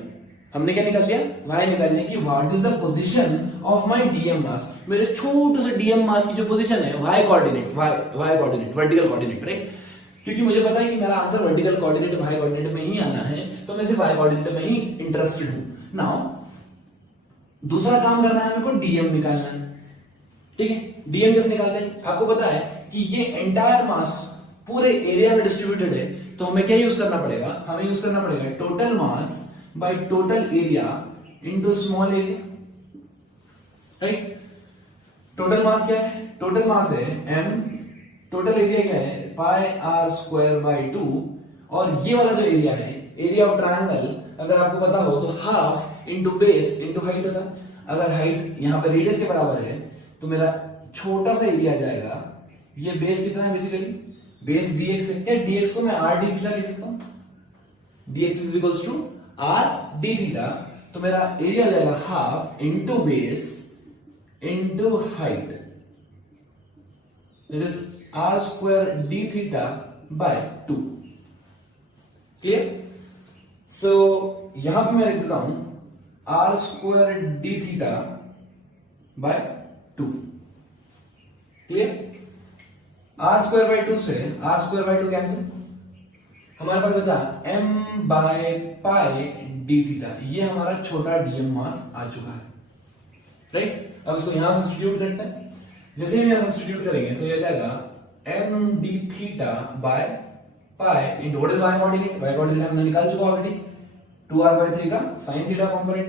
हमने क्या निकाल लिया, y निकाल लिया कि what is the position of my DM mass, मेरे छोटे से डीएम मास की जो पोजीशन है y coordinate, y coordinate, vertical coordinate, right. क्योंकि मुझे पता है कि मेरा answer vertical coordinate y coordinate में ही आना है, तो मैं सिर्फ y कोऑर्डिनेट में ही इंटरेस्टेड हूं। नाउ दूसरा काम करना है, मेरे को डीएम निकालना है, ठीक है। डीएम कैसे निकालते हैं, आपको पता है कि ये एंटायर मास पूरे एरिया में डिस्ट्रीब्यूटेड है, तो हमें क्या यूज करना पड़ेगा, हमें यूज करना पड़ेगा total mass by total area into small area, right. Total mass क्या है, टोटल मास है m, टोटल एरिया क्या है πr²/2, और ये वाला जो एरिया है, एरिया ऑफ ट्रायंगल, अगर आपको पता हो तो half into base into height होगा। अगर हाइट यहाँ पे रेडियस के बराबर है तो मेरा छोटा सा एरिया आ जाएगा, ये बेस कितना है, बेसिकली बेस dx है, क्या dx को मैं r d थीटा लिख सकता हूँ, dx is equals to r d theta, तो मेरा एरिया लगेगा half into base into height, that is r square d theta by 2। Clear? So यहां पे मैं लिख देता हूं r square d theta by 2। Clear? r square by 2 से r स्क्वायर बाय 2 कैंसिल, हमारे पास बचा m by pi d theta, ये हमारा छोटा dm मास आ चुका है, राइट? अब इसको यहां सब्स्टिट्यूट करते हैं, जैसे ही हम सब्स्टिट्यूट करेंगे तो ये जाएगा m d theta by pi into what is y coordinate, y coordinate हमने निकाल चुका ऑलरेडी, 2r बाय 3 का sin theta component,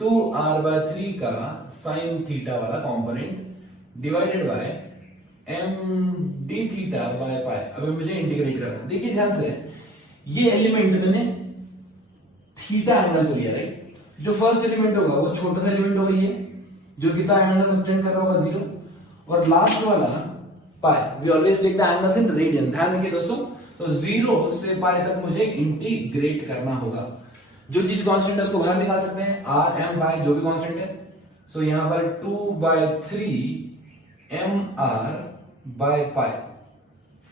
2r by 3 का sin थीटा वाला component divided by m d theta by pi. अब मुझे इंटीग्रेट करना है, देखिए ध्यान से, ये एलिमेंट मैंने थीटा एंगल को लिया, राइट? जो फर्स्ट एलिमेंट होगा वो छोटा सा एलिमेंट होगा, ये जो कितना एंगल सब्टेंड कर रहा होगा 0, और लास्ट वाला pi. We always take the angles in radian, ध्यान रखिए दोस्तों। तो 0 से पाई तक मुझे इंटीग्रेट करना होगा, जो चीज कांस्टेंट है उसको बाहर निकाल सकते हैं, r m बाय जो भी कांस्टेंट है। सो यहां पर 2/3 mr बाय पाई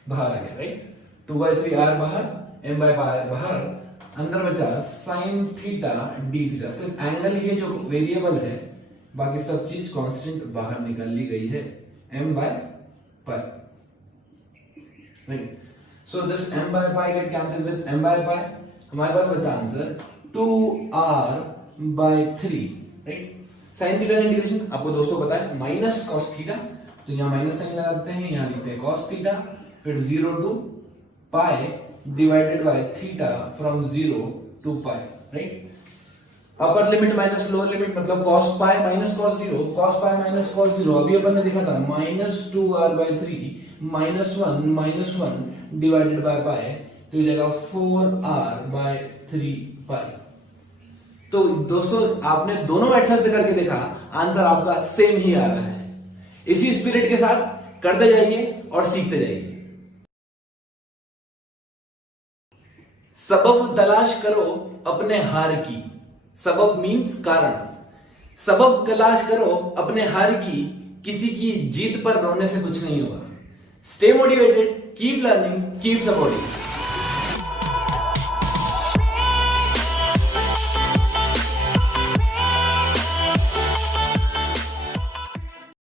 बाहर आ गया, राइट? 2/3 r बाहर, m बाय पाई बाहर, अंदर बचा sin थीटा d थीटा। सिर्फ एंगल ये जो वेरिएबल है, बाकी सब चीज कांस्टेंट बाहर निकाल ली गई है, m by pi, right? So this m by pi get cancel with m by pi, हमारे पास बचा answer 2r by 3, right? sin theta integration आपको दोस्तों पता है माइनस cos थीटा, तो यहाँ माइनस साइन लगाते हैं, यहाँ लिखते हैं cos थीटा, फिर 0 to pi divided by theta from 0 to pi, right? Upper limit minus lower limit मतलब cos pi minus cos 0, cos pi minus cos 0। अभी अपन ने देखा था minus 2r by 3 minus 1 divided by pi, तो ये जाएगा 4r बाय 3 पाई। तो दोस्तों आपने दोनों मेथड से करके देखा, आंसर आपका सेम ही आ रहा है। इसी स्पिरिट के साथ करते जाइए और सीखते जाइए। सबब तलाश करो अपने हार की, सबब मींस कारण, सबब तलाश करो अपने हार की, किसी की जीत पर रोने से कुछ नहीं होगा। Stay motivated, keep learning, keep supporting.